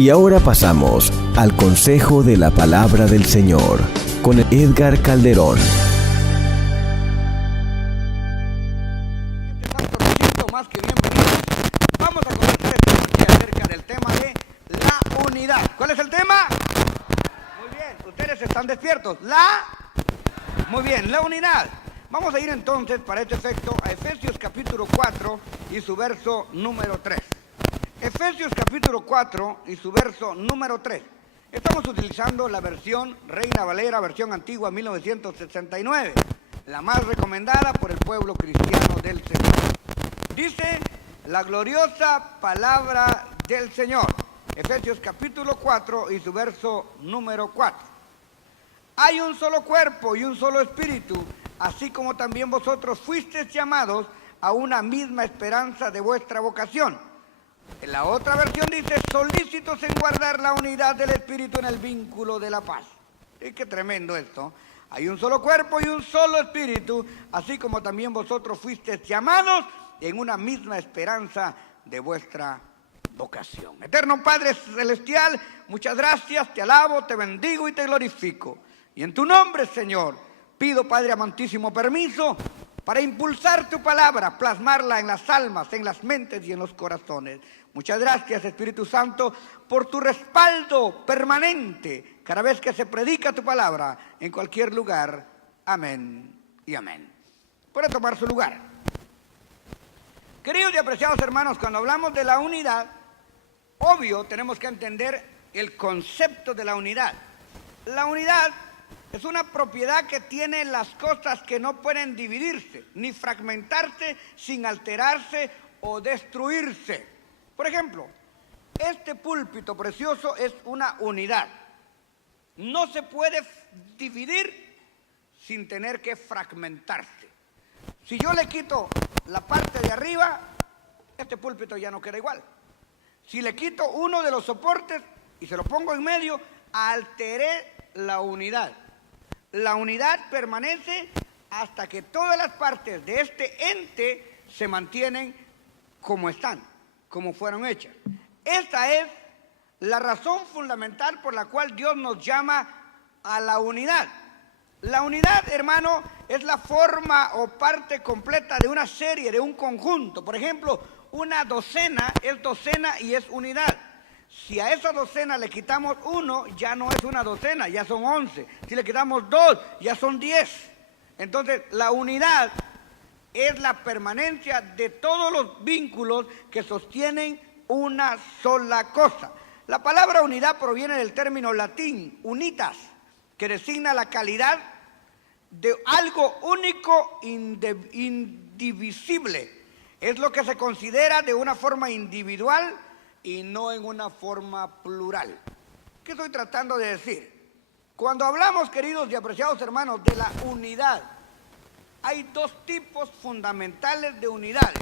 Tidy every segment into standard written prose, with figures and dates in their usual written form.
Y ahora pasamos al consejo de la palabra del Señor con Edgar Calderón. Más que bienvenidos. Vamos a comenzar esta noche acerca del tema de la unidad. ¿Cuál es el tema? Muy bien, ustedes están despiertos. Muy bien, la unidad. Vamos a ir entonces para este efecto a Efesios capítulo 4 y su verso número 3. Efesios capítulo 4 y su verso número 3. Estamos utilizando la versión Reina Valera, versión antigua 1969, la más recomendada por el pueblo cristiano del Señor. Dice la gloriosa palabra del Señor, Efesios capítulo 4 y su verso número 4. Hay un solo cuerpo y un solo espíritu, así como también vosotros fuisteis llamados a una misma esperanza de vuestra vocación. En la otra versión dice, solícitos en guardar la unidad del espíritu en el vínculo de la paz. Y qué tremendo esto. Hay un solo cuerpo y un solo espíritu, así como también vosotros fuisteis llamados en una misma esperanza de vuestra vocación. Eterno Padre Celestial, muchas gracias, te alabo, te bendigo y te glorifico. Y en tu nombre, Señor, pido, Padre amantísimo, permiso para impulsar tu palabra, plasmarla en las almas, en las mentes y en los corazones. Muchas gracias, Espíritu Santo, por tu respaldo permanente cada vez que se predica tu palabra en cualquier lugar. Amén y amén. Puede tomar su lugar. Queridos y apreciados hermanos, cuando hablamos de la unidad, obvio tenemos que entender el concepto de la unidad. La unidad es una propiedad que tiene las cosas que no pueden dividirse, ni fragmentarse sin alterarse o destruirse. Por ejemplo, este púlpito precioso es una unidad. No se puede dividir sin tener que fragmentarse. Si yo le quito la parte de arriba, este púlpito ya no queda igual. Si le quito uno de los soportes y se lo pongo en medio, alteré la unidad. La unidad permanece hasta que todas las partes de este ente se mantienen como están, como fueron hechas. Esta es la razón fundamental por la cual Dios nos llama a la unidad. La unidad, hermano, es la forma o parte completa de una serie, de un conjunto. Por ejemplo, una docena es docena y es unidad. Si a esa docena le quitamos uno, ya no es una docena, ya son 11. Si le quitamos 2, ya son 10. Entonces, la unidad es la permanencia de todos los vínculos que sostienen una sola cosa. La palabra unidad proviene del término latín unitas, que designa la calidad de algo único, indivisible. Es lo que se considera de una forma individual y no en una forma plural. ¿Qué estoy tratando de decir? Cuando hablamos, queridos y apreciados hermanos, de la unidad, hay dos tipos fundamentales de unidades.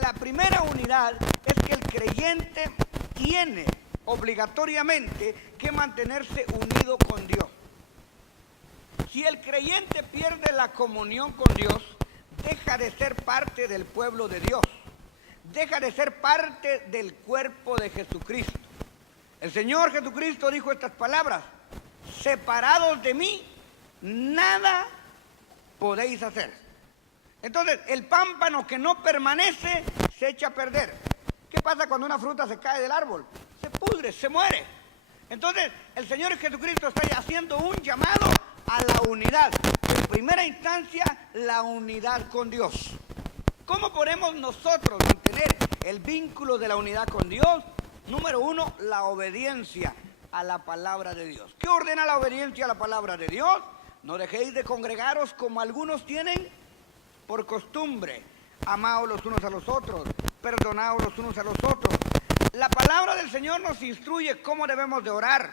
La primera unidad es que el creyente tiene obligatoriamente que mantenerse unido con Dios. Si el creyente pierde la comunión con Dios, deja de ser parte del pueblo de Dios. Deja de ser parte del cuerpo de Jesucristo. El Señor Jesucristo dijo estas palabras: separados de mí, nada podéis hacer. Entonces, el pámpano que no permanece se echa a perder. ¿Qué pasa cuando una fruta se cae del árbol? Se pudre, se muere. Entonces, el Señor Jesucristo está haciendo un llamado a la unidad. En primera instancia, la unidad con Dios. ¿Cómo podemos nosotros mantener el vínculo de la unidad con Dios? Número uno, la obediencia a la palabra de Dios. ¿Qué ordena la obediencia a la palabra de Dios? No dejéis de congregaros como algunos tienen por costumbre. Amaos los unos a los otros, perdonaos los unos a los otros. La palabra del Señor nos instruye cómo debemos de orar,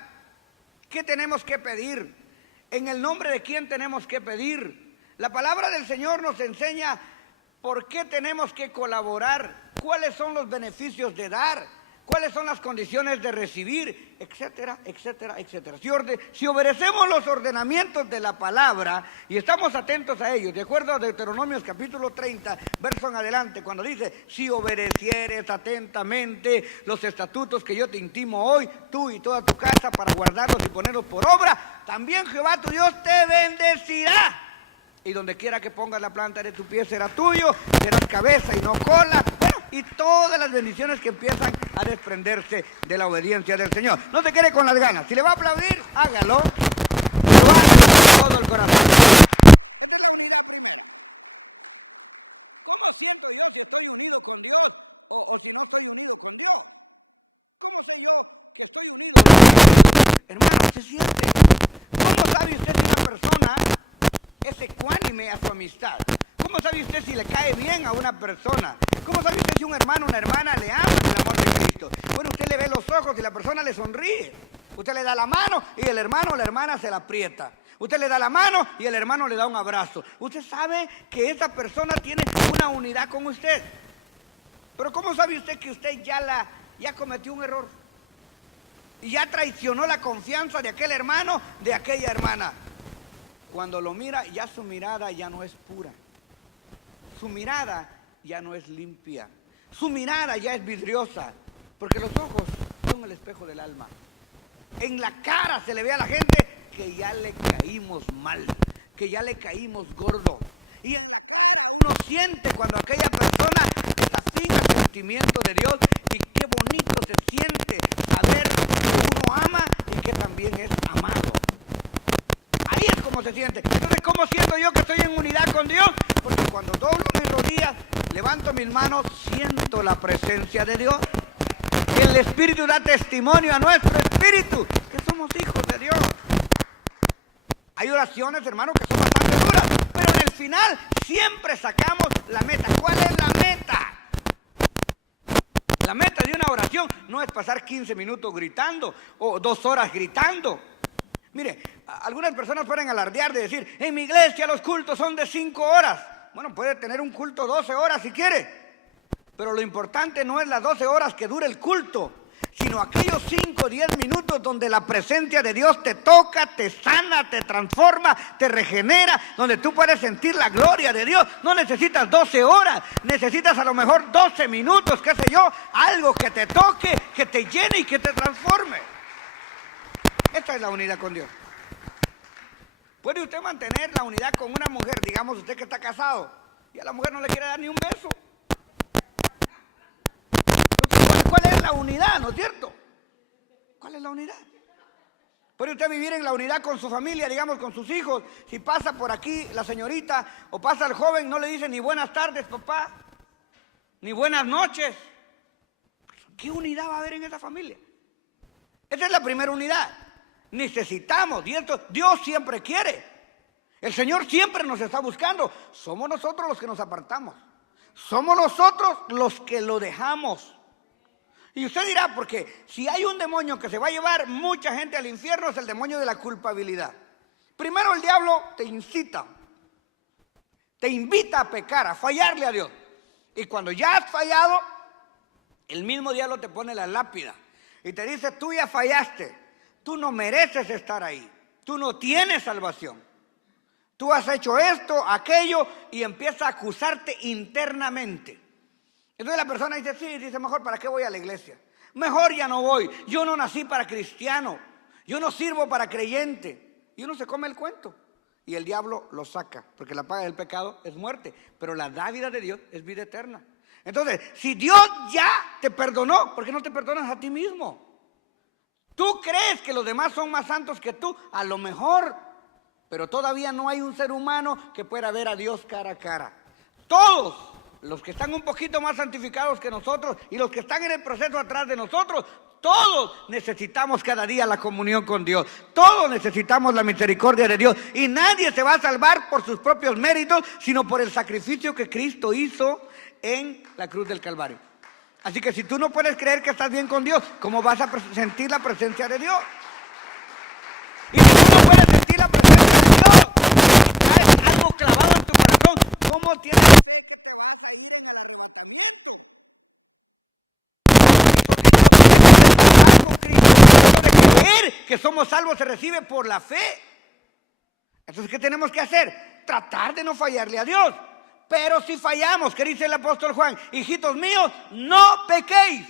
qué tenemos que pedir, en el nombre de quién tenemos que pedir. La palabra del Señor nos enseña por qué tenemos que colaborar, cuáles son los beneficios de dar, cuáles son las condiciones de recibir, etcétera, etcétera, etcétera. Si obedecemos los ordenamientos de la palabra y estamos atentos a ellos, de acuerdo a Deuteronomios capítulo 30, verso en adelante, cuando dice, si obedecieres atentamente los estatutos que yo te intimo hoy, tú y toda tu casa, para guardarlos y ponerlos por obra, también Jehová tu Dios te bendecirá. Y donde quiera que pongas la planta de tu pie será tuyo, serás cabeza y no cola. Bueno, y todas las bendiciones que empiezan a desprenderse de la obediencia del Señor. No se quede con las ganas. Si le va a aplaudir, hágalo. Lo haga con todo el corazón. Hermano, se siente. ¿Cómo sabe usted si una persona es ecuánime a su amistad? ¿Cómo sabe usted si le cae bien a una persona? ¿Cómo sabe usted si un hermano o una hermana le ama el amor de Cristo? Bueno, usted le ve los ojos y la persona le sonríe. Usted le da la mano y el hermano o la hermana se la aprieta. Usted le da la mano y el hermano le da un abrazo. Usted sabe que esa persona tiene una unidad con usted. Pero ¿cómo sabe usted que usted ya cometió un error? Y ya traicionó la confianza de aquel hermano, de aquella hermana. Cuando lo mira, ya su mirada ya no es pura. Su mirada ya no es limpia. Su mirada ya es vidriosa. Porque los ojos son el espejo del alma. En la cara se le ve a la gente que ya le caímos mal, que ya le caímos gordo. Y uno siente cuando aquella persona está sin sentimiento de Dios. Y qué bonito se siente saber que uno ama y que también es amado. Ahí es como se siente. Entonces, ¿cómo siento yo que estoy en unidad con Dios? Porque cuando doblo mis rodillas, levanto mis manos, siento la presencia de Dios. El Espíritu da testimonio a nuestro espíritu que somos hijos de Dios. Hay oraciones, hermano, que son bastante duras, pero en el final siempre sacamos la meta. ¿Cuál es la meta? La meta de una oración no es pasar 15 minutos gritando o 2 horas gritando. Mire, algunas personas pueden alardear de decir, en mi iglesia los cultos son de 5 horas. Bueno, puede tener un culto 12 horas si quiere. Pero lo importante no es las 12 horas que dure el culto, sino aquellos 5 o 10 minutos donde la presencia de Dios te toca, te sana, te transforma, te regenera, donde tú puedes sentir la gloria de Dios. No necesitas 12 horas, necesitas a lo mejor 12 minutos, qué sé yo, algo que te toque, que te llene y que te transforme. Esta es la unidad con Dios. ¿Puede usted mantener la unidad con una mujer? Digamos usted que está casado y a la mujer no le quiere dar ni un beso. Entonces, ¿cuál es la unidad? ¿No es cierto? ¿Cuál es la unidad? ¿Puede usted vivir en la unidad con su familia, digamos con sus hijos? Si pasa por aquí la señorita o pasa el joven, no le dice ni buenas tardes, papá, ni buenas noches. ¿Qué unidad va a haber en esa familia? Esa es la primera unidad. Necesitamos, y esto Dios siempre quiere. El Señor siempre nos está buscando. Somos nosotros los que nos apartamos. Somos nosotros los que lo dejamos. Y usted dirá, porque si hay un demonio que se va a llevar mucha gente al infierno, es el demonio de la culpabilidad. Primero el diablo te incita, te invita a pecar, a fallarle a Dios. Y cuando ya has fallado, el mismo diablo te pone la lápida y te dice, tú ya fallaste, tú no mereces estar ahí, tú no tienes salvación. Tú has hecho esto, aquello, y empieza a acusarte internamente. Entonces la persona dice, sí, dice, mejor ¿para qué voy a la iglesia? Mejor ya no voy, yo no nací para cristiano, yo no sirvo para creyente. Y uno se come el cuento. Y el diablo lo saca, porque la paga del pecado es muerte, pero la dádiva de Dios es vida eterna. Entonces, si Dios ya te perdonó, ¿por qué no te perdonas a ti mismo? Tú crees que los demás son más santos que tú, a lo mejor, pero todavía no hay un ser humano que pueda ver a Dios cara a cara. Todos los que están un poquito más santificados que nosotros y los que están en el proceso atrás de nosotros, todos necesitamos cada día la comunión con Dios. Todos necesitamos la misericordia de Dios. Y nadie se va a salvar por sus propios méritos, sino por el sacrificio que Cristo hizo en la cruz del Calvario. Así que si tú no puedes creer que estás bien con Dios, ¿cómo vas a sentir la presencia de Dios? Y si tú no puedes sentir la presencia de Dios, si traes algo clavado en tu corazón, ¿cómo tienes somos salvos se recibe por la fe. Entonces, ¿qué tenemos que hacer? Tratar de no fallarle a Dios. Pero si fallamos, ¿qué dice el apóstol Juan? Hijitos míos, no pequéis.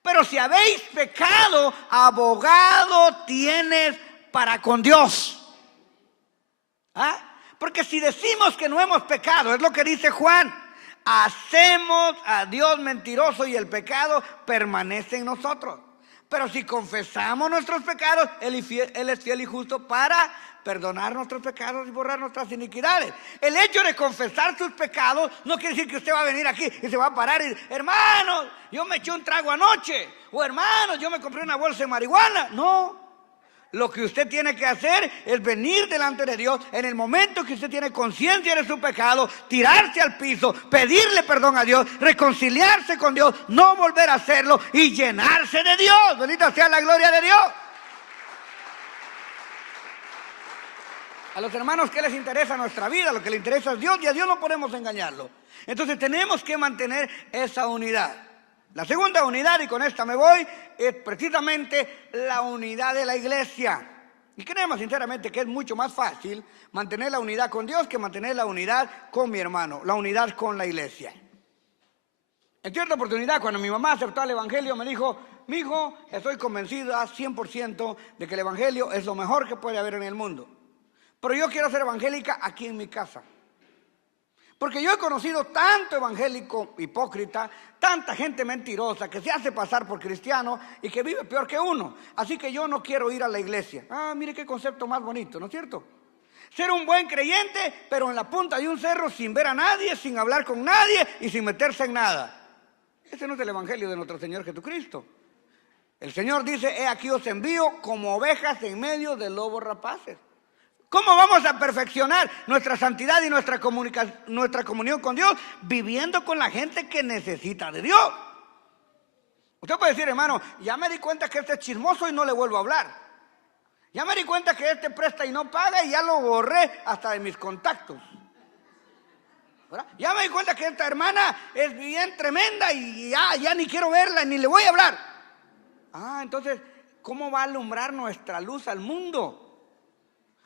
Pero si habéis pecado, abogado tienes para con Dios. ¿Ah? Porque si decimos que no hemos pecado, es lo que dice Juan, hacemos a Dios mentiroso y el pecado permanece en nosotros. Pero si confesamos nuestros pecados, Él es fiel y justo para perdonar nuestros pecados y borrar nuestras iniquidades. El hecho de confesar sus pecados no quiere decir que usted va a venir aquí y se va a parar y decir, hermanos, yo me eché un trago anoche, o hermanos, yo me compré una bolsa de marihuana. No, lo que usted tiene que hacer es venir delante de Dios en el momento que usted tiene conciencia de su pecado, tirarse al piso, pedirle perdón a Dios, reconciliarse con Dios, no volver a hacerlo y llenarse de Dios. Bendita sea la gloria de Dios. A los hermanos, ¿qué les interesa nuestra vida? Lo que les interesa es Dios, y a Dios no podemos engañarlo. Entonces tenemos que mantener esa unidad. La segunda unidad, y con esta me voy, es precisamente la unidad de la iglesia. Y creemos sinceramente que es mucho más fácil mantener la unidad con Dios que mantener la unidad con mi hermano, la unidad con la iglesia. En cierta oportunidad, cuando mi mamá aceptó el evangelio, me dijo, mi hijo, estoy convencida 100% de que el evangelio es lo mejor que puede haber en el mundo. Pero yo quiero ser evangélica aquí en mi casa. Porque yo he conocido tanto evangélico hipócrita, tanta gente mentirosa que se hace pasar por cristiano y que vive peor que uno. Así que yo no quiero ir a la iglesia. Ah, mire qué concepto más bonito, ¿no es cierto? Ser un buen creyente, pero en la punta de un cerro sin ver a nadie, sin hablar con nadie y sin meterse en nada. Ese no es el evangelio de nuestro Señor Jesucristo. El Señor dice, he aquí os envío como ovejas en medio de lobos rapaces. ¿Cómo vamos a perfeccionar nuestra santidad y nuestra comunión con Dios? Viviendo con la gente que necesita de Dios. Usted puede decir, hermano, ya me di cuenta que este es chismoso y no le vuelvo a hablar. Ya me di cuenta que este presta y no paga y ya lo borré hasta de mis contactos. ¿Verdad? Ya me di cuenta que esta hermana es bien tremenda y ya ni quiero verla ni le voy a hablar. Ah, entonces, ¿cómo va a alumbrar nuestra luz al mundo?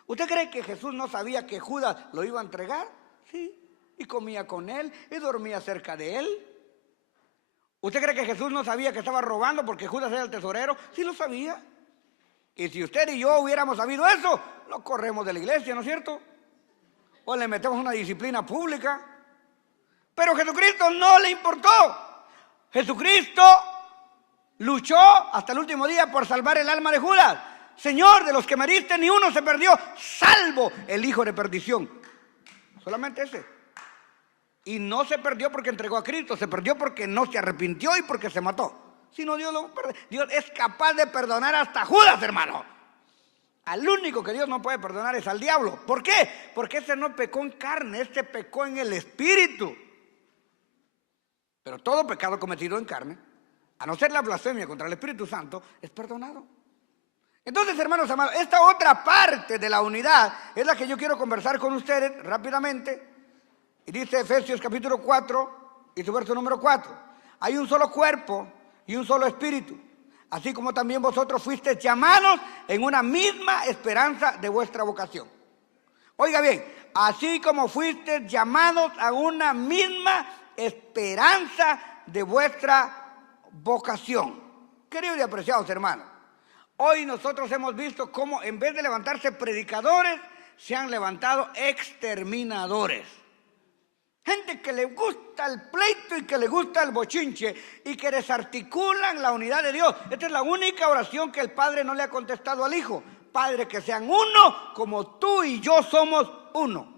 ¿Usted cree que Jesús no sabía que Judas lo iba a entregar? Sí, y comía con él y dormía cerca de él. ¿Usted cree que Jesús no sabía que estaba robando porque Judas era el tesorero? Sí lo sabía. Y si usted y yo hubiéramos sabido eso, lo corremos de la iglesia, ¿no es cierto? O le metemos una disciplina pública. Pero a Jesucristo no le importó. Jesucristo luchó hasta el último día por salvar el alma de Judas. Señor, de los que me diste ni uno se perdió, salvo el hijo de perdición. Solamente ese. Y no se perdió porque entregó a Cristo, se perdió porque no se arrepintió y porque se mató. Si no, Dios es capaz de perdonar hasta Judas, hermano. Al único que Dios no puede perdonar es al diablo. ¿Por qué? Porque ese no pecó en carne, este pecó en el espíritu. Pero todo pecado cometido en carne, a no ser la blasfemia contra el Espíritu Santo, es perdonado. Entonces, hermanos amados, esta otra parte de la unidad es la que yo quiero conversar con ustedes rápidamente. Y dice Efesios capítulo 4 y su verso número 4. Hay un solo cuerpo y un solo espíritu, así como también vosotros fuisteis llamados en una misma esperanza de vuestra vocación. Oiga bien, así como fuisteis llamados a una misma esperanza de vuestra vocación. Queridos y apreciados hermanos, hoy nosotros hemos visto cómo en vez de levantarse predicadores, se han levantado exterminadores. Gente que le gusta el pleito y que le gusta el bochinche y que desarticulan la unidad de Dios. Esta es la única oración que el Padre no le ha contestado al Hijo. Padre, que sean uno como tú y yo somos uno.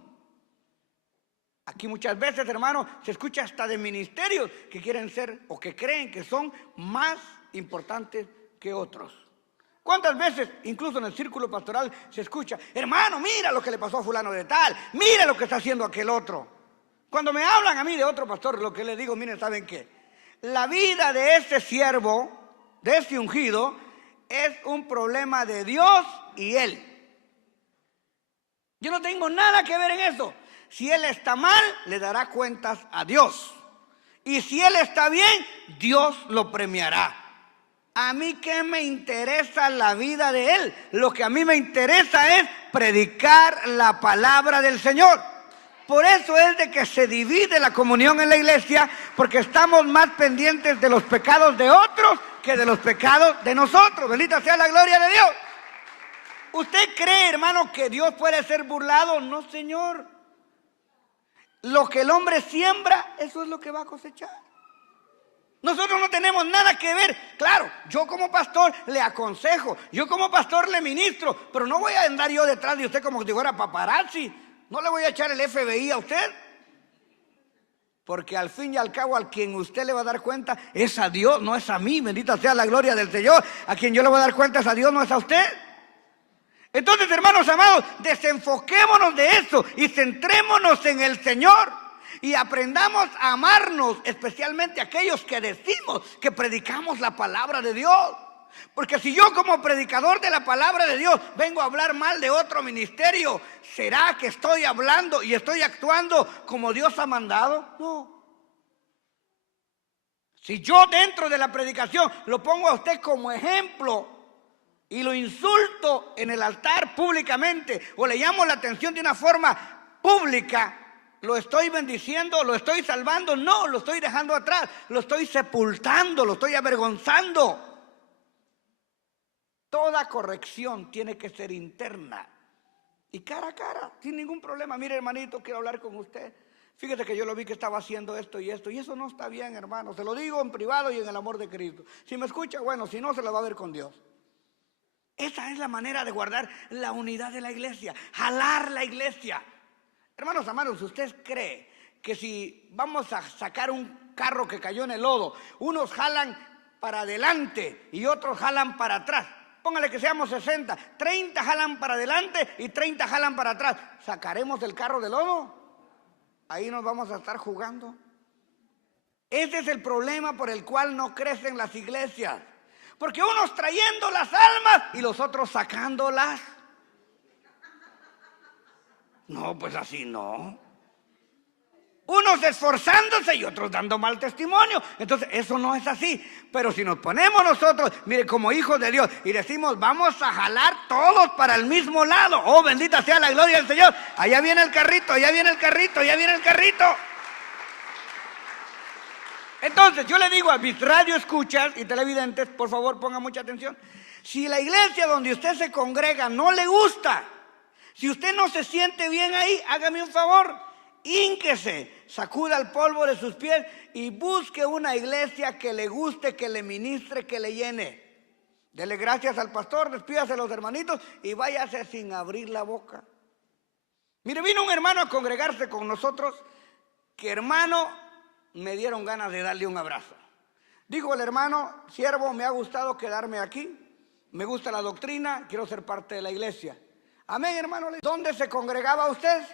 Aquí muchas veces, hermanos, se escucha hasta de ministerios que quieren ser o que creen que son más importantes que otros. ¿Cuántas veces, incluso en el círculo pastoral, se escucha, hermano, mira lo que le pasó a fulano de tal, mira lo que está haciendo aquel otro? Cuando me hablan a mí de otro pastor, lo que les digo, miren, ¿saben qué? La vida de ese siervo, de ese ungido, es un problema de Dios y él. Yo no tengo nada que ver en eso. Si él está mal, le dará cuentas a Dios. Y si él está bien, Dios lo premiará. ¿A mí qué me interesa la vida de él? Lo que a mí me interesa es predicar la palabra del Señor. Por eso es de que se divide la comunión en la iglesia, porque estamos más pendientes de los pecados de otros que de los pecados de nosotros. Bendita sea la gloria de Dios. ¿Usted cree, hermano, que Dios puede ser burlado? No, Señor. Lo que el hombre siembra, eso es lo que va a cosechar. Nosotros no tenemos nada que ver. Claro, yo como pastor le aconsejo, yo como pastor le ministro, pero no voy a andar yo detrás de usted como si fuera paparazzi. No le voy a echar el FBI a usted, porque al fin y al cabo al quien usted le va a dar cuenta es a Dios, no es a mí. Bendita sea la gloria del Señor. A quien yo le voy a dar cuenta es a Dios, no es a usted. Entonces, hermanos amados, desenfoquémonos de eso y centrémonos en el Señor. Y aprendamos a amarnos, especialmente aquellos que decimos que predicamos la palabra de Dios. Porque si yo como predicador de la palabra de Dios vengo a hablar mal de otro ministerio, ¿será que estoy hablando y estoy actuando como Dios ha mandado? No. Si yo dentro de la predicación lo pongo a usted como ejemplo y lo insulto en el altar públicamente o le llamo la atención de una forma pública, ¿lo estoy bendiciendo? ¿Lo estoy salvando? No, lo estoy dejando atrás, lo estoy sepultando, lo estoy avergonzando. Toda corrección tiene que ser interna y cara a cara, sin ningún problema. Mire, hermanito, quiero hablar con usted. Fíjese que yo lo vi que estaba haciendo esto y eso no está bien, hermano. Se lo digo en privado y en el amor de Cristo. Si me escucha, bueno, si no, se la va a ver con Dios. Esa es la manera de guardar la unidad de la iglesia, jalar la iglesia. Hermanos amados, ¿usted cree que si vamos a sacar un carro que cayó en el lodo, unos jalan para adelante y otros jalan para atrás? Póngale que seamos 60, 30 jalan para adelante y 30 jalan para atrás. ¿Sacaremos el carro del lodo? Ahí nos vamos a estar jugando. Ese es el problema por el cual no crecen las iglesias. Porque unos trayendo las almas y los otros sacándolas. No, pues así no. Unos esforzándose y otros dando mal testimonio. Entonces eso no es así. Pero si nos ponemos nosotros, mire, como hijos de Dios, y decimos vamos a jalar todos para el mismo lado. Oh, bendita sea la gloria del Señor. Allá viene el carrito, allá viene el carrito, allá viene el carrito. Entonces yo le digo a mis radioescuchas y televidentes, por favor pongan mucha atención. Si la iglesia donde usted se congrega no le gusta, si usted no se siente bien ahí, hágame un favor, hínquese, sacuda el polvo de sus pies y busque una iglesia que le guste, que le ministre, que le llene. Dele gracias al pastor, despídase a los hermanitos y váyase sin abrir la boca. Mire, vino un hermano a congregarse con nosotros, que hermano, me dieron ganas de darle un abrazo. Dijo el hermano: siervo, me ha gustado quedarme aquí, me gusta la doctrina, quiero ser parte de la iglesia. Amén, hermano. ¿Dónde se congregaba usted?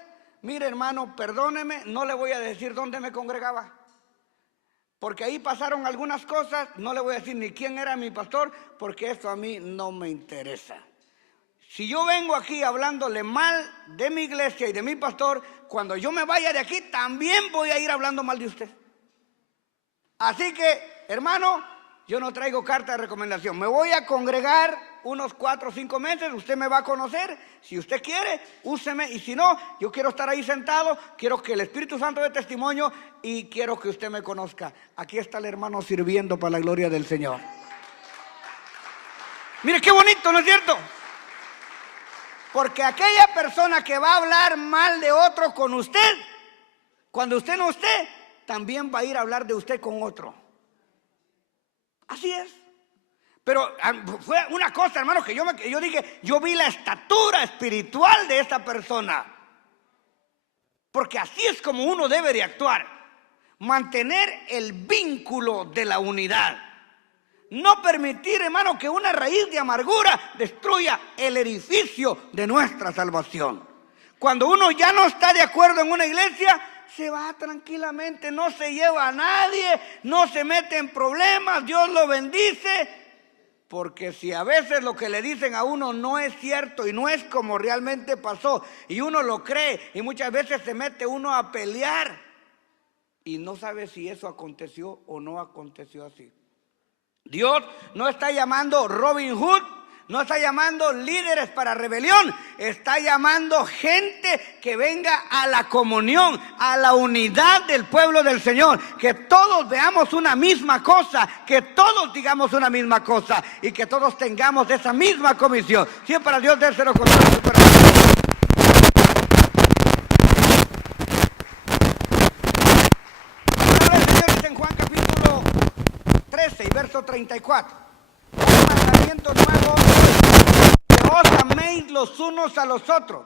Mire, hermano, perdóneme, no le voy a decir dónde me congregaba, porque ahí pasaron algunas cosas. No le voy a decir ni quién era mi pastor, porque eso a mí no me interesa. Si yo vengo aquí hablándole mal de mi iglesia y de mi pastor, cuando yo me vaya de aquí también voy a ir hablando mal de usted. Así que, hermano, yo no traigo carta de recomendación. Me voy a congregar unos 4 o 5 meses, usted me va a conocer. Si usted quiere, úseme, y si no, yo quiero estar ahí sentado, quiero que el Espíritu Santo dé testimonio y quiero que usted me conozca. Aquí está el hermano sirviendo para la gloria del Señor. Mire qué bonito, ¿no es cierto? Porque aquella persona que va a hablar mal de otro con usted, cuando usted no esté, también va a ir a hablar de usted con otro. Así es. Pero fue una cosa, hermano, que yo dije, yo vi la estatura espiritual de esta persona. Porque así es como uno debe de actuar. Mantener el vínculo de la unidad. No permitir, hermano, que una raíz de amargura destruya el edificio de nuestra salvación. Cuando uno ya no está de acuerdo en una iglesia, se va tranquilamente, no se lleva a nadie, no se mete en problemas, Dios lo bendice. Porque si a veces lo que le dicen a uno no es cierto y no es como realmente pasó, y uno lo cree, y muchas veces se mete uno a pelear y no sabe si eso aconteció o no aconteció así. Dios no está llamando Robin Hood, no está llamando líderes para rebelión, está llamando gente que venga a la comunión, a la unidad del pueblo del Señor, que todos veamos una misma cosa, que todos digamos una misma cosa y que todos tengamos esa misma comisión. Siempre para Dios dérselo con todo su corazón. La palabra del Señor dice en Juan capítulo 13 y verso 34. Un mandamiento nuevo, que os améis los unos a los otros,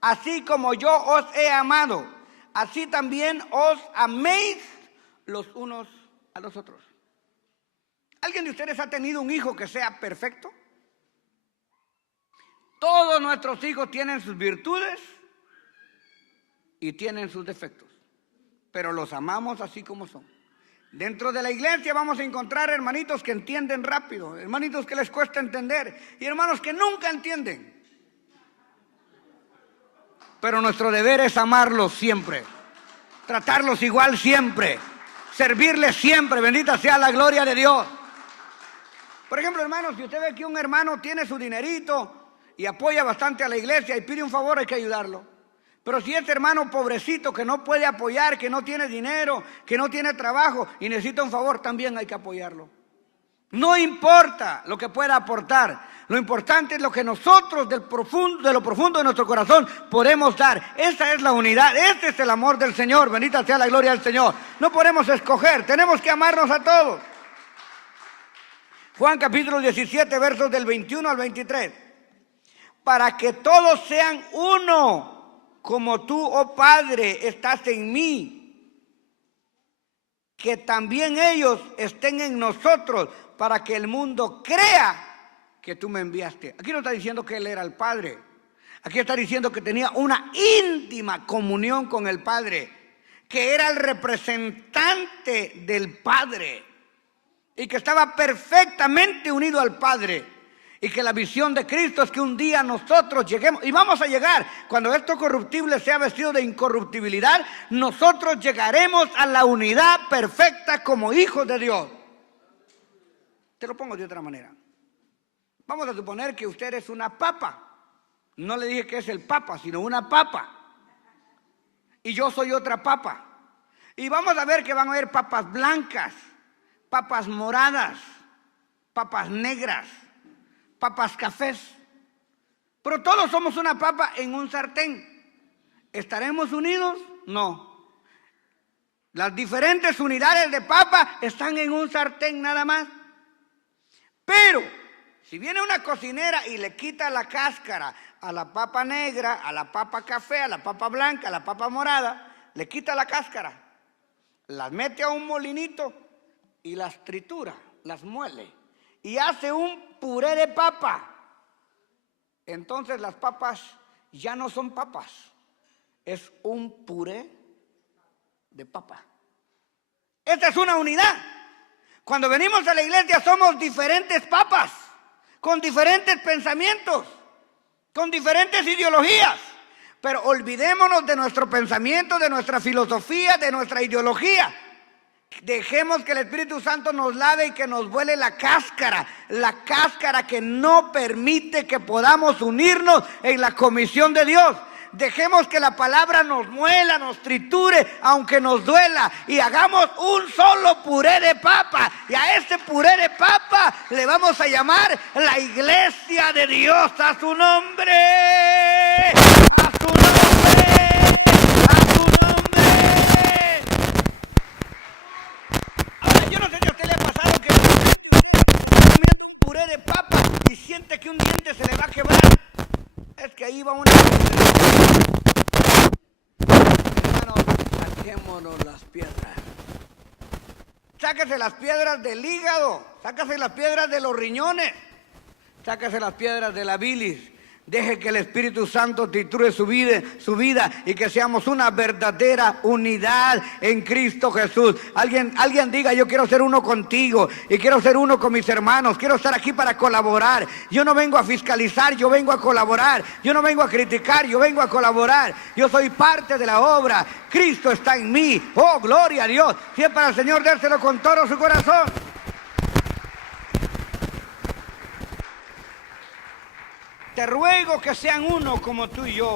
así como yo os he amado, así también os améis los unos a los otros. ¿Alguien de ustedes ha tenido un hijo que sea perfecto? Todos nuestros hijos tienen sus virtudes y tienen sus defectos, pero los amamos así como son. Dentro de la iglesia vamos a encontrar hermanitos que entienden rápido, hermanitos que les cuesta entender y hermanos que nunca entienden. Pero nuestro deber es amarlos siempre, tratarlos igual siempre, servirles siempre. Bendita sea la gloria de Dios. Por ejemplo, hermanos, si usted ve que un hermano tiene su dinerito y apoya bastante a la iglesia y pide un favor, hay que ayudarlo. Pero si ese hermano pobrecito que no puede apoyar, que no tiene dinero, que no tiene trabajo y necesita un favor, también hay que apoyarlo. No importa lo que pueda aportar, lo importante es lo que nosotros de lo profundo de nuestro corazón podemos dar. Esa es la unidad, este es el amor del Señor, bendita sea la gloria del Señor. No podemos escoger, tenemos que amarnos a todos. Juan capítulo 17, versos del 21 al 23. Para que todos sean uno, como tú, oh Padre, estás en mí, que también ellos estén en nosotros, para que el mundo crea que tú me enviaste. Aquí no está diciendo que él era el Padre. Aquí está diciendo que tenía una íntima comunión con el Padre, que era el representante del Padre y que estaba perfectamente unido al Padre. Y que la visión de Cristo es que un día nosotros lleguemos, y vamos a llegar, cuando esto corruptible sea vestido de incorruptibilidad, nosotros llegaremos a la unidad perfecta como hijos de Dios. Te lo pongo de otra manera. Vamos a suponer que usted es una papa. No le dije que es el papa, sino una papa. Y yo soy otra papa. Y vamos a ver que van a haber papas blancas, papas moradas, papas negras, papas cafés, pero todos somos una papa en un sartén. ¿Estaremos unidos? No. Las diferentes unidades de papa están en un sartén nada más. Pero si viene una cocinera y le quita la cáscara a la papa negra, a la papa café, a la papa blanca, a la papa morada, le quita la cáscara, las mete a un molinito y las tritura, las muele y hace un puré de papa. Entonces las papas ya no son papas, es un puré de papa. Esta es una unidad. Cuando venimos a la iglesia somos diferentes papas, con diferentes pensamientos, con diferentes ideologías. Pero olvidémonos de nuestro pensamiento, de nuestra filosofía, de nuestra ideología. Dejemos que el Espíritu Santo nos lave y que nos vuele la cáscara que no permite que podamos unirnos en la comisión de Dios. Dejemos que la palabra nos muela, nos triture, aunque nos duela, y hagamos un solo puré de papa. Y a este puré de papa le vamos a llamar la iglesia de Dios. A su nombre, a su nombre, a su nombre. Ahora, yo no sé si a usted le ha pasado que come puré de papa y siente que un diente se le va a quebrar. Es que ahí va una... Hermanos, saquémonos las piedras. Sáquese las piedras del hígado, sáquese las piedras de los riñones, sáquese las piedras de la bilis. Deje que el Espíritu Santo triture su vida y que seamos una verdadera unidad en Cristo Jesús. Alguien diga: yo quiero ser uno contigo y quiero ser uno con mis hermanos. Quiero estar aquí para colaborar. Yo no vengo a fiscalizar, yo vengo a colaborar. Yo no vengo a criticar, yo vengo a colaborar. Yo soy parte de la obra. Cristo está en mí. Oh, gloria a Dios. Siempre al Señor dérselo con todo su corazón. te ruego que sean uno como tú y yo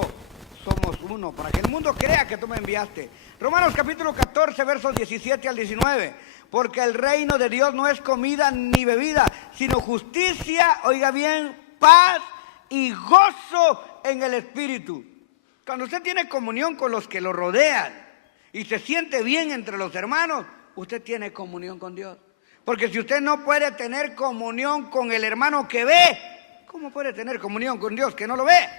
somos uno, para que el mundo crea que tú me enviaste. Romanos capítulo 14, versos 17 al 19. Porque el reino de Dios no es comida ni bebida, sino justicia, oiga bien, paz y gozo en el Espíritu. Cuando usted tiene comunión con los que lo rodean y se siente bien entre los hermanos, usted tiene comunión con Dios. Porque si usted no puede tener comunión con el hermano que ve, ¿cómo puede tener comunión con Dios que no lo ve?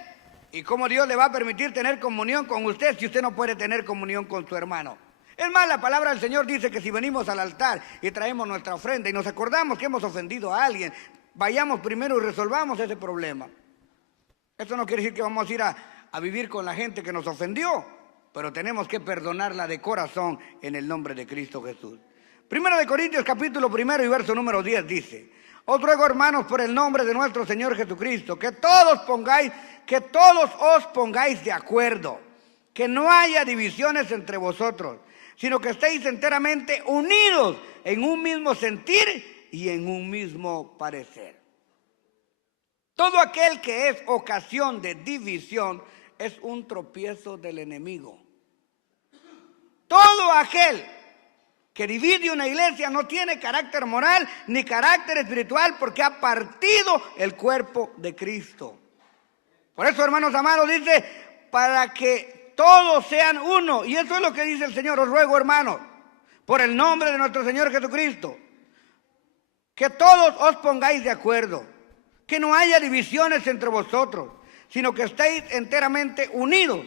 ¿Y cómo Dios le va a permitir tener comunión con usted si usted no puede tener comunión con su hermano? Es más, la palabra del Señor dice que si venimos al altar y traemos nuestra ofrenda y nos acordamos que hemos ofendido a alguien, vayamos primero y resolvamos ese problema. Esto no quiere decir que vamos a ir a vivir con la gente que nos ofendió, pero tenemos que perdonarla de corazón en el nombre de Cristo Jesús. Primera de Corintios capítulo 1 y verso número 10 dice: os ruego, hermanos, por el nombre de nuestro Señor Jesucristo, que todos os pongáis de acuerdo, que no haya divisiones entre vosotros, sino que estéis enteramente unidos en un mismo sentir y en un mismo parecer. Todo aquel que es ocasión de división es un tropiezo del enemigo. Todo aquel que divide una iglesia no tiene carácter moral ni carácter espiritual, porque ha partido el cuerpo de Cristo. Por eso, hermanos amados, dice, para que todos sean uno. Y eso es lo que dice el Señor. Os ruego, hermanos, por el nombre de nuestro Señor Jesucristo, que todos os pongáis de acuerdo, que no haya divisiones entre vosotros, sino que estéis enteramente unidos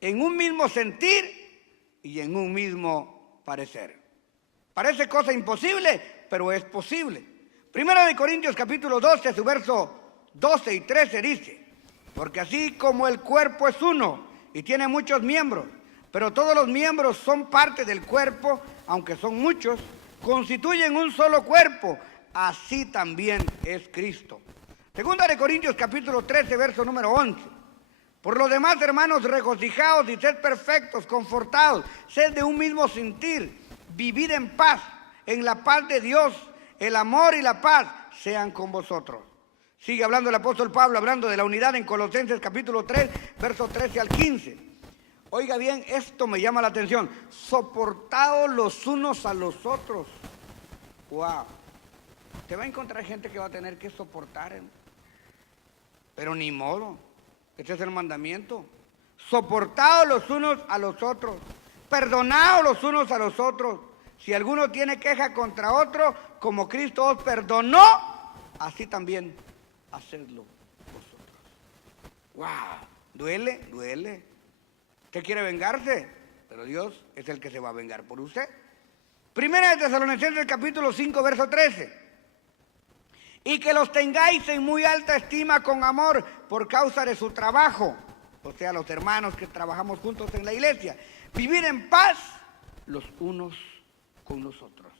en un mismo sentir y en un mismo parecer. Parece cosa imposible, pero es posible. Primera de Corintios capítulo 12, su verso 12 y 13 dice: porque así como el cuerpo es uno y tiene muchos miembros, pero todos los miembros son parte del cuerpo, aunque son muchos, constituyen un solo cuerpo, así también es Cristo. Segunda de Corintios capítulo 13, verso número 11. Por lo demás, hermanos, regocijaos y sed perfectos, confortados, sed de un mismo sentir, vivid en paz, en la paz de Dios, el amor y la paz sean con vosotros. Sigue hablando el apóstol Pablo, hablando de la unidad en Colosenses capítulo 3, versos 13 al 15. Oiga bien, esto me llama la atención. Soportaos los unos a los otros. Wow. Te va a encontrar gente que va a tener que soportar, pero ni modo. Este es el mandamiento. Soportaos los unos a los otros. Perdonaos los unos a los otros. Si alguno tiene queja contra otro, como Cristo os perdonó, así también hacedlo vosotros. ¡Wow! ¿Duele? Duele. ¿Usted quiere vengarse? Pero Dios es el que se va a vengar por usted. Primera de Tesalonicenses capítulo 5, verso 13. Y que los tengáis en muy alta estima con amor por causa de su trabajo. O sea, los hermanos que trabajamos juntos en la iglesia. Vivir en paz los unos con los otros.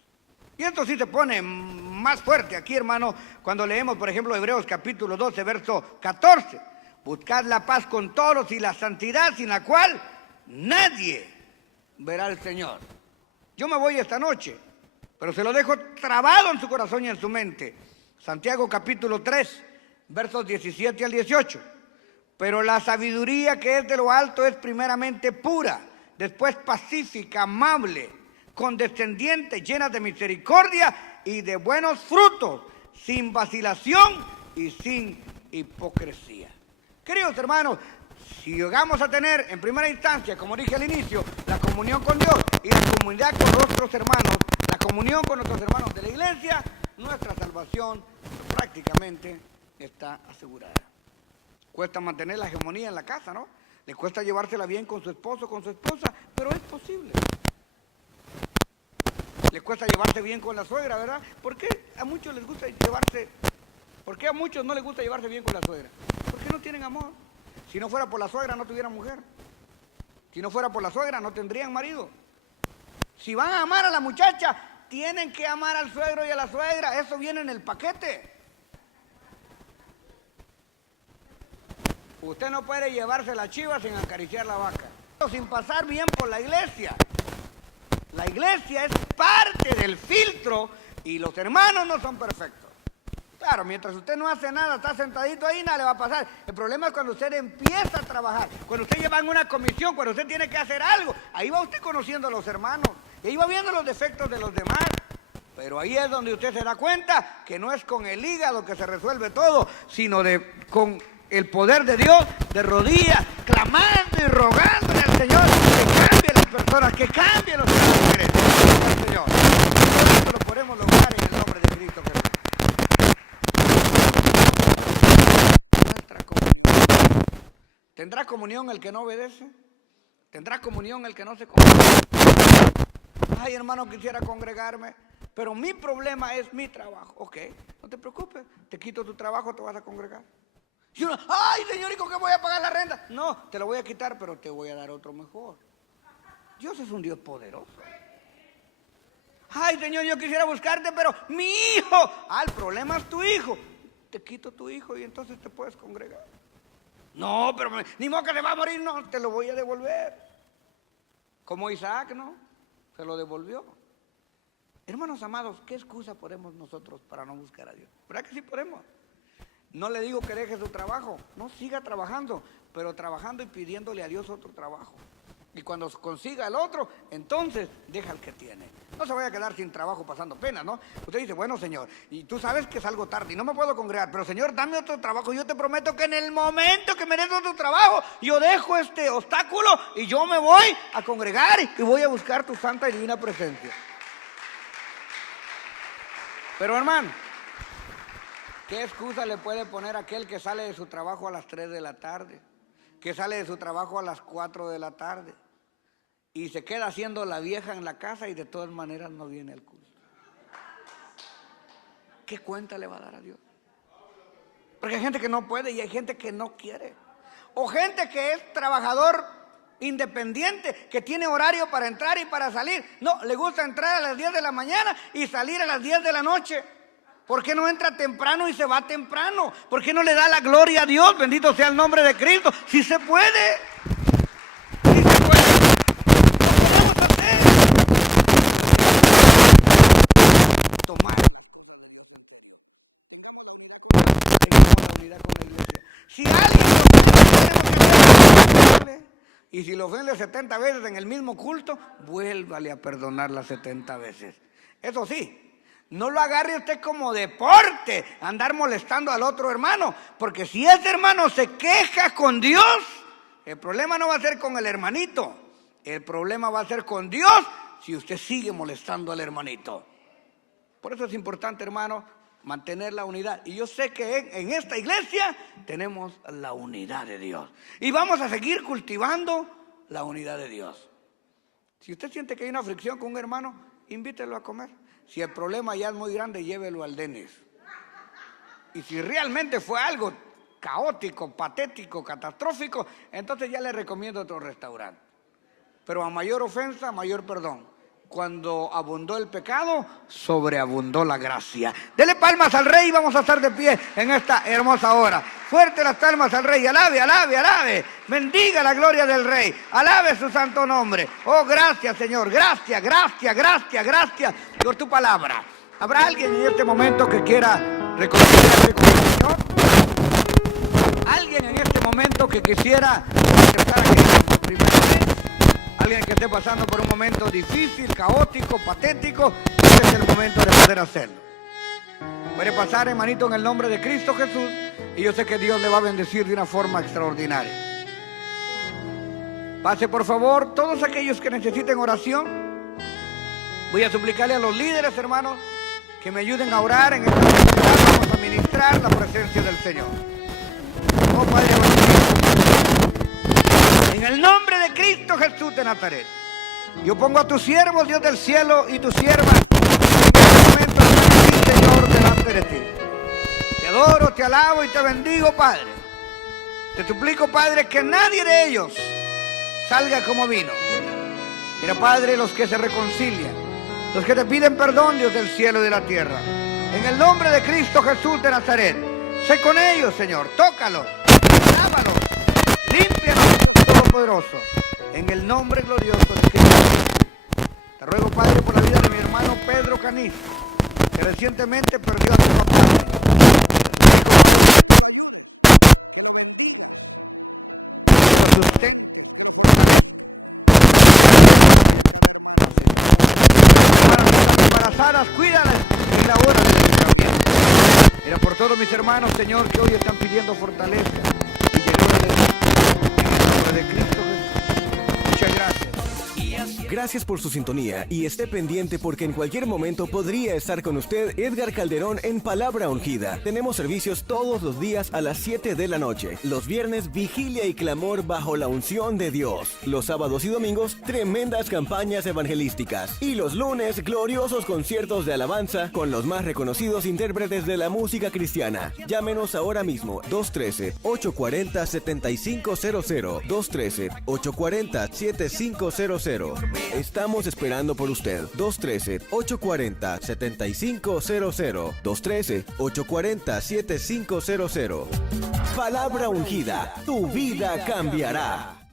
Y esto sí se pone más fuerte aquí, hermano, cuando leemos, por ejemplo, Hebreos capítulo 12, verso 14. Buscad la paz con todos y la santidad, sin la cual nadie verá al Señor. Yo me voy esta noche, pero se lo dejo trabado en su corazón y en su mente. Santiago capítulo 3, versos 17 al 18. Pero la sabiduría que es de lo alto es primeramente pura, después pacífica, amable, condescendiente, llena de misericordia y de buenos frutos, sin vacilación y sin hipocresía. Queridos hermanos, si llegamos a tener en primera instancia, como dije al inicio, la comunión con Dios y la comunidad con nuestros hermanos, la comunión con nuestros hermanos de la iglesia, nuestra salvación prácticamente está asegurada. Cuesta mantener la hegemonía en la casa, ¿no? Le cuesta llevársela bien con su esposo, con su esposa, pero es posible. Le cuesta llevarse bien con la suegra, ¿verdad? ¿Por qué a muchos les gusta llevarse? ¿Por qué a muchos no les gusta llevarse bien con la suegra? Porque no tienen amor. Si no fuera por la suegra, no tuvieran mujer. Si no fuera por la suegra, no tendrían marido. Si van a amar a la muchacha, tienen que amar al suegro y a la suegra. Eso viene en el paquete. Usted no puede llevarse la chiva sin acariciar la vaca, sin pasar bien por la iglesia. La iglesia es parte del filtro y los hermanos no son perfectos. Claro, mientras usted no hace nada, está sentadito ahí, nada le va a pasar. El problema es cuando usted empieza a trabajar, cuando usted lleva en una comisión, cuando usted tiene que hacer algo. Ahí va usted conociendo a los hermanos, y ahí va viendo los defectos de los demás. Pero ahí es donde usted se da cuenta que no es con el hígado que se resuelve todo, sino con el poder de Dios, de rodillas, clamando y rogándole al Señor que cambie las personas, que cambie los caracteres. Señor, esto lo podemos lograr en el nombre de Cristo Jesús. ¿Tendrá comunión el que no obedece? ¿Tendrá comunión el que no se congrega? Ay, hermano, quisiera congregarme, pero mi problema es mi trabajo. Ok, no te preocupes, te quito tu trabajo, te vas a congregar. Y uno, ay, Señor, ¿y con qué voy a pagar la renta? No, te lo voy a quitar, pero te voy a dar otro mejor. Dios es un Dios poderoso. Ay, Señor, yo quisiera buscarte, pero mi hijo. Ah, el problema es tu hijo. Te quito tu hijo y entonces te puedes congregar. No, pero ni modo que se va a morir, no, te lo voy a devolver. Como Isaac, ¿no? Se lo devolvió. Hermanos amados, ¿qué excusa ponemos nosotros para no buscar a Dios? ¿Verdad que sí podemos? No le digo que deje su trabajo, no, siga trabajando, pero trabajando y pidiéndole a Dios otro trabajo. Y cuando consiga el otro, entonces deja el que tiene. No se vaya a quedar sin trabajo pasando pena, ¿no? Usted dice, bueno, Señor, y tú sabes que salgo tarde y no me puedo congregar, pero Señor, dame otro trabajo. Yo te prometo que en el momento que me des otro trabajo, yo dejo este obstáculo y yo me voy a congregar y voy a buscar tu santa y divina presencia. Pero hermano, ¿qué excusa le puede poner aquel que sale de su trabajo a las 3 de la tarde? Que sale de su trabajo a las 4 de la tarde y se queda haciendo la vieja en la casa y de todas maneras no viene al culto. ¿Qué cuenta le va a dar a Dios? Porque hay gente que no puede y hay gente que no quiere. O gente que es trabajador independiente, que tiene horario para entrar y para salir. No, le gusta entrar a las 10 de la mañana y salir a las 10 de la noche. ¿Por qué no entra temprano y se va temprano? ¿Por qué no le da la gloria a Dios? Bendito sea el nombre de Cristo. Si se puede. Si se puede. ¿Qué vamos a hacer? Tomar. Tengamos la unidad con la iglesia. Si alguien lo ofende, y si lo ofende 70 veces en el mismo culto, vuélvale a perdonar las 70 veces. Eso sí. No lo agarre usted como deporte, andar molestando al otro hermano, porque si ese hermano se queja con Dios, el problema no va a ser con el hermanito, el problema va a ser con Dios si usted sigue molestando al hermanito. Por eso es importante, hermano, mantener la unidad. Y yo sé que en esta iglesia tenemos la unidad de Dios. Y vamos a seguir cultivando la unidad de Dios. Si usted siente que hay una fricción con un hermano, invítelo a comer. Si el problema ya es muy grande, llévelo al Denis. Y si realmente fue algo caótico, patético, catastrófico, entonces ya le recomiendo otro restaurante. Pero a mayor ofensa, mayor perdón. Cuando abundó el pecado, sobreabundó la gracia. Dele palmas al Rey y vamos a estar de pie en esta hermosa hora. Fuerte las palmas al Rey. Alabe, alabe, alabe. Bendiga la gloria del Rey. Alabe su santo nombre. Oh, gracias, Señor. Gracias, gracias, gracias, gracias por tu palabra. ¿Habrá alguien en este momento que quiera reconciliarse con el Señor? ¿Alguien en este momento que quisiera aceptar a Cristo por primera vez? Alguien que esté pasando por un momento difícil, caótico, patético, este es el momento de poder hacerlo. Puede pasar, hermanito, en el nombre de Cristo Jesús, y yo sé que Dios le va a bendecir de una forma extraordinaria. Pase, por favor, todos aquellos que necesiten oración. Voy a suplicarle a los líderes, hermanos, que me ayuden a orar en esta oportunidad. Vamos a ministrar la presencia del Señor. Oh, Padre, en el nombre de Cristo Jesús de Nazaret, yo pongo a tus siervos, Dios del cielo, y tus siervas, en este momento, Señor, delante de ti. Te adoro, te alabo y te bendigo, Padre. Te suplico, Padre, que nadie de ellos salga como vino. Mira, Padre, los que se reconcilian, los que te piden perdón, Dios del cielo y de la tierra, en el nombre de Cristo Jesús de Nazaret, sé con ellos, Señor, tócalos, lávalos, límpialos, Todopoderoso, en el nombre glorioso de Cristo. Te ruego, Padre, por la vida de mi hermano Pedro Caniz, que recientemente perdió a su papá. Sustenta. Embarazadas, cuídalas en la hora del entrenamiento. Era por todos mis hermanos, Señor, que hoy están pidiendo fortaleza y llenura de ti. En el nombre de Cristo Jesús. Muchas gracias. Gracias por su sintonía y esté pendiente porque en cualquier momento podría estar con usted Edgar Calderón en Palabra Ungida. Tenemos servicios todos los días a las 7 de la noche. Los viernes, vigilia y clamor bajo la unción de Dios. Los sábados y domingos, tremendas campañas evangelísticas. Y los lunes, gloriosos conciertos de alabanza con los más reconocidos intérpretes de la música cristiana. Llámenos ahora mismo, 213-840-7500. 213-840-7500. Estamos esperando por usted. 213-840-7500. 213-840-7500. Palabra ungida, tu vida cambiará.